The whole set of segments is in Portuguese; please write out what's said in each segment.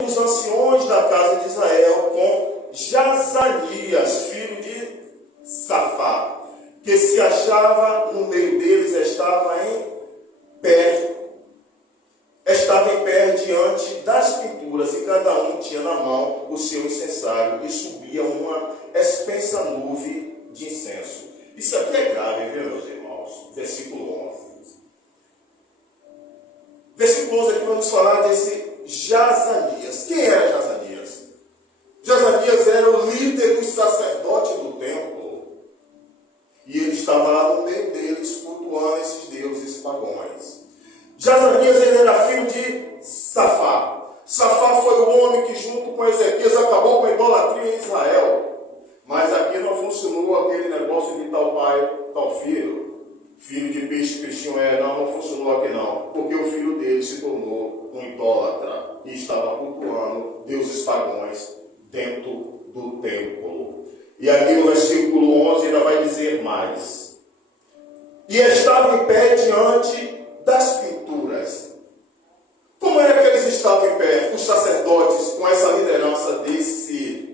Os anciões da casa de Israel com Jazanias, filho de Safá, que se achava no meio deles, estava em pé diante das pinturas, e cada um tinha na mão o seu incensário, e subia uma extensa nuvem de incenso. Isso aqui é grave, viu, meus irmãos? Versículo 11. Versículo 11 aqui vamos falar desse Jazanias. Quem era Jazanias? Jazanias era o líder dos sacerdotes do templo. E ele estava lá no meio deles, cultuando esses deuses pagãos. Jazanias, ele era filho de Safá. Safá foi o homem que, junto com Ezequias, acabou com a idolatria em Israel. Mas aqui não funcionou aquele negócio de tal pai, tal filho. Filho de peixe, peixinho não funcionou aqui não. Porque o filho dele se tornou um idólatra e estava cultuando deuses pagãos dentro do templo. E aqui no versículo 11 ainda vai dizer mais. E estava em pé diante das pinturas. Como era que eles estavam em pé? Os sacerdotes, com essa liderança desse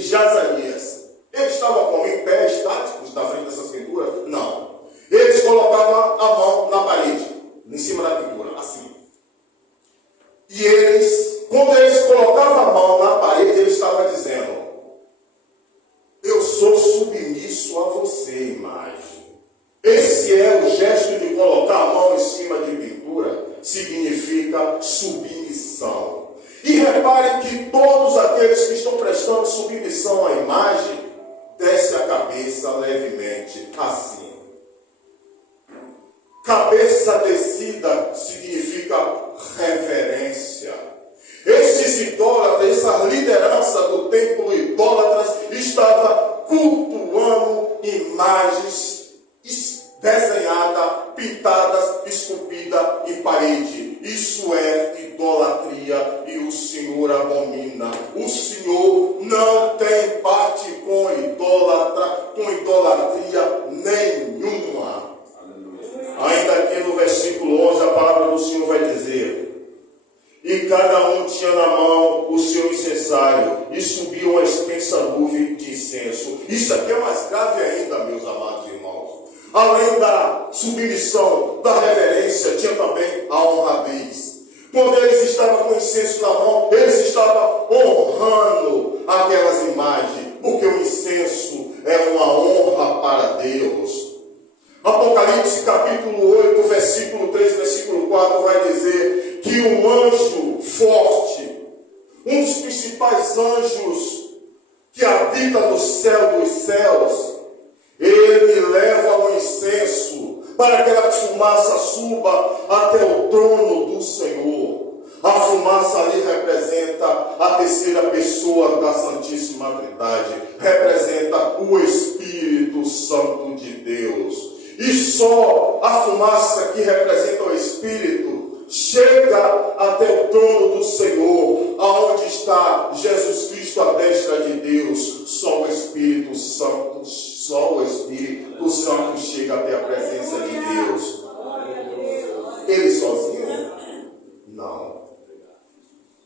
Jazanias. Eles estavam como em pé, estáticos, na frente dessas pinturas? Não. Eles colocavam a mão na parede, em cima da pintura, assim. E eles, quando eles colocavam a mão na parede, ele estava dizendo: eu sou submisso a você, imagem. Esse é o gesto de colocar a mão em cima de pintura, significa submissão. E reparem que todos aqueles que estão prestando submissão à imagem, desce a cabeça levemente, assim. Cabeça descida significa reverência. Esses idólatras, essa liderança do templo idólatras, estava cultuando imagens desenhadas, pintadas, esculpidas em parede. Isso é idolatria e o Senhor abomina. O Senhor não tem parte com idolatria nenhuma. Ainda aqui no versículo 11 a palavra do Senhor vai dizer: e cada um tinha na mão o seu incensário, e subia uma extensa nuvem de incenso. Isso aqui é mais grave ainda, meus amados irmãos. Além da submissão, da reverência, tinha também a honradez. Quando eles estavam com incenso na mão, eles estavam honrando aquelas imagens, porque o incenso é uma honra para Deus. Apocalipse capítulo 8, versículo 3, versículo 4 vai dizer que um anjo forte, um dos principais anjos que habita no céu dos céus, ele leva o incenso para que a fumaça suba até o trono do Senhor. A fumaça ali representa a terceira pessoa da Santíssima Trindade, representa o Espírito Santo de Deus. E só a fumaça que representa o Espírito chega até o trono do Senhor, aonde está Jesus Cristo à destra de Deus. Só o Espírito Santo chega até a presença de Deus. Ele sozinho? Não.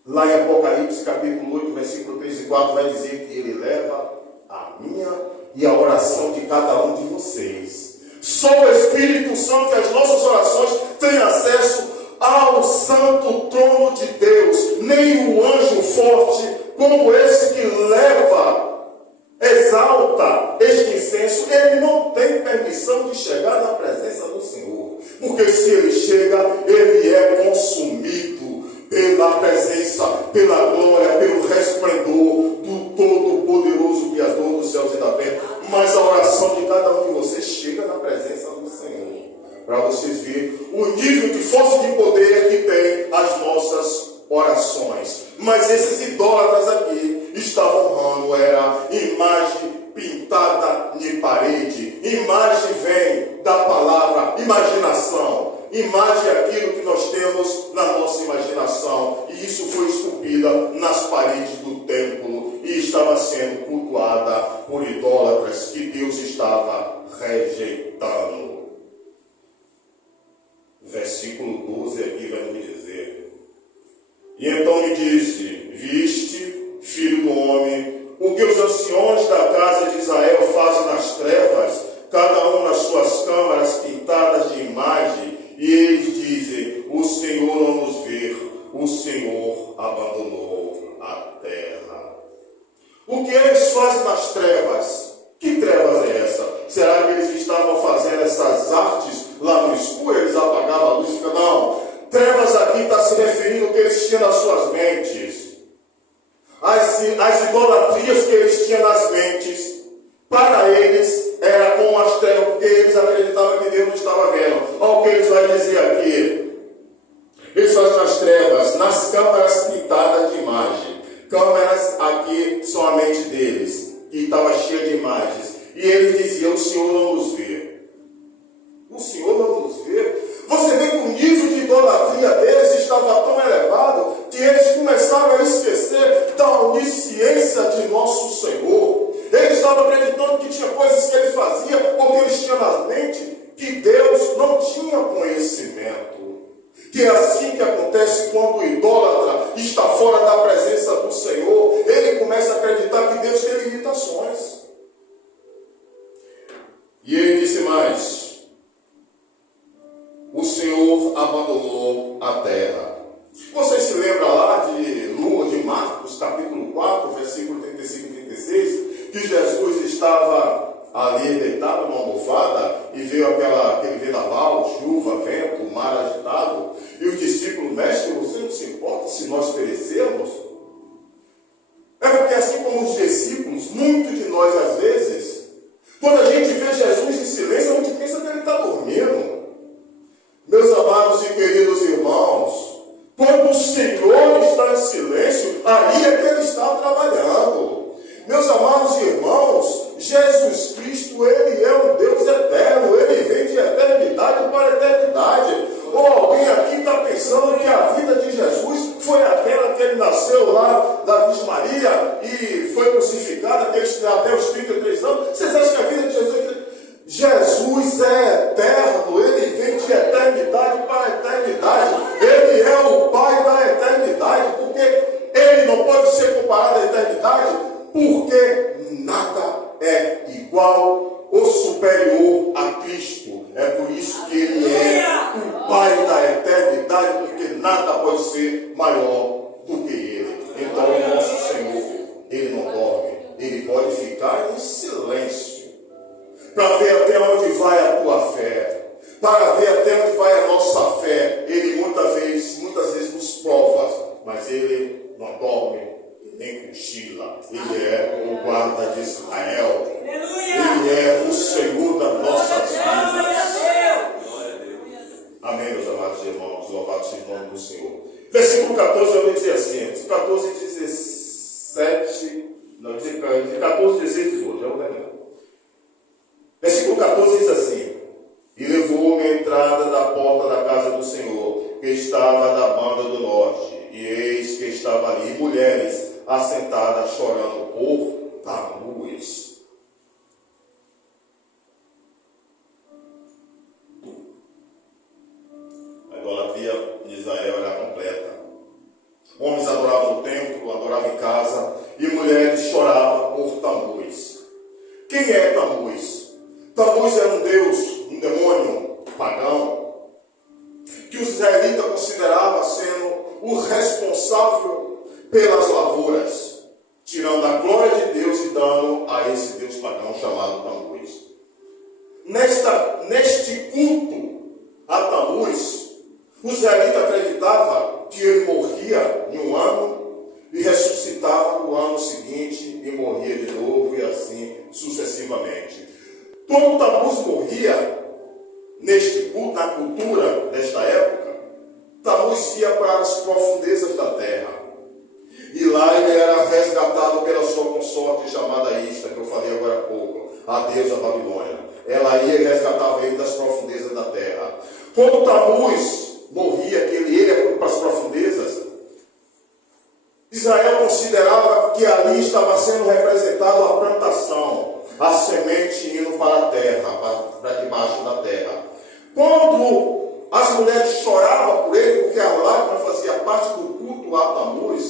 Lá em Apocalipse capítulo 8, versículo 3 e 4 vai dizer que ele leva a minha e a oração de cada um de vocês. Só o Espírito Santo e as nossas orações têm acesso ao santo trono de Deus. Nem o anjo forte como esse que exalta este incenso, ele não tem permissão de chegar na presença do Senhor. Porque se ele chega, ele é consumido pela presença, pela glória, pelo resplendor do Todo-Poderoso Criador dos céus e da terra. Mas a oração de cada um de vocês chega na presença do Senhor. Para vocês verem o nível de força e de poder que tem as nossas orações. Mas esses idólatras aqui estavam honrando, era imagem pintada em parede. Imagem vem da palavra imaginação. Imagem é aquilo que nós temos na nossa imaginação. E isso foi esculpida nas paredes do templo e estava sendo cultuada por idólatras que Deus estava rejeitando. Versículo 12 aqui vai me dizer: E então me disse: viste, filho do homem, o que os anciões da casa de Israel fazem nas trevas, cada um nas suas câmaras pintadas de imagem, e eles dizem: o Senhor não nos vê, o Senhor abandonou a terra. O que eles fazem nas trevas? Que trevas é essa? Será que eles estavam fazendo essas artes lá no escuro? Eles apagavam a luz e ficavam? Não. Trevas aqui está se referindo ao que eles tinham nas suas mentes. As idolatrias que eles tinham nas mentes, para eles, era como as trevas, porque eles acreditavam que Deus não estava vendo. Olha o que eles vão dizer aqui. Eles fazem nas trevas, nas câmaras pintadas de imagem. Câmaras aqui são a mente deles, que estava cheia de imagens. E eles diziam: o Senhor não nos vê. O Senhor não nos vê. Você vê que o nível de idolatria deles estava tão elevado que eles começaram a esquecer da onisciência de nosso Senhor. Eles estavam acreditando que tinha coisas que ele fazia ou que eles tinham na mente que Deus não tinha conhecimento. Que é assim que acontece quando o idólatra está fora da presença do Senhor. Ele começa a acreditar que Deus tem limitações. E ele disse mais: o Senhor abandonou a terra. Você se lembra lá de Marcos, capítulo 4, versículo 35 e 36, que Jesus estava ali deitado numa almofada e veio aquele vendaval, chuva, vento, mar agitado, e o discípulo: mestre, você não se importa se nós perecermos? É porque assim como os discípulos, muitos de nós às vezes, quando a gente vê Jesus em silêncio, a gente pensa que ele está dormindo. Meus amados e queridos irmãos, quando o Senhor está em silêncio, aí é que ele está trabalhando. Meus amados irmãos, Jesus Cristo, ele é um Deus eterno, ele vem de eternidade para eternidade. Ou alguém aqui está pensando que a vida de Jesus foi aquela que ele nasceu lá da Virgem Maria e foi crucificado até os 33 anos? Vocês acham que a vida de Jesus é eterno, ele vem de eternidade para eternidade, ele é o Pai da eternidade, porque ele não pode ser comparado à eternidade, porque nada é igual ou superior a Cristo. É por isso que ele é o Pai da eternidade, porque nada pode ser maior do que ele. Então o nosso Senhor, ele não dorme, ele pode ficar em silêncio, para ver até onde vai a tua fé, para ver até onde vai a nossa fé. Ele muitas vezes nos prova, mas ele não dorme nem cochila. Ele é o guarda de Israel. Ele é o Senhor das nossas vidas. Amém, meus amados irmãos, louvado seja o nome do Senhor. Versículo 14 eu vou dizer assim, 14, 17, não, 14, 16, 18, eu vou lembrar. Versículo 14 diz assim: e levou-me à entrada da porta da casa do Senhor, que estava da banda do norte, e eis que estava ali mulheres assentadas chorando por Tamuz. A idolatria de Israel era completa. Homens adoravam no templo, adoravam em casa, e mulheres choravam por Tamuz. Quem é Tamuz? Tamuz era um deus, um demônio pagão, que os israelitas consideravam sendo o responsável pelas lavouras, tirando a glória de Deus e dando a esse deus pagão chamado Tamuz. Neste culto a Tamuz, os israelitas acreditavam que ele morria em um ano e ressuscitava no ano seguinte e morria de novo, e assim sucessivamente. Quando Tamuz morria, neste culto, na cultura desta época, Tamuz ia para as profundezas da terra. E lá ele era resgatado pela sua consorte chamada Ista, que eu falei agora há pouco, a deusa Babilônia. Ela ia e resgatava ele das profundezas da terra. Quando Tamuz morria, que ele ia para as profundezas, Israel considerava que ali estava sendo representado a plantação, a semente indo para a terra, para debaixo da terra. Quando as mulheres choravam por ele, porque a lágrima fazia parte do culto a Tammuz,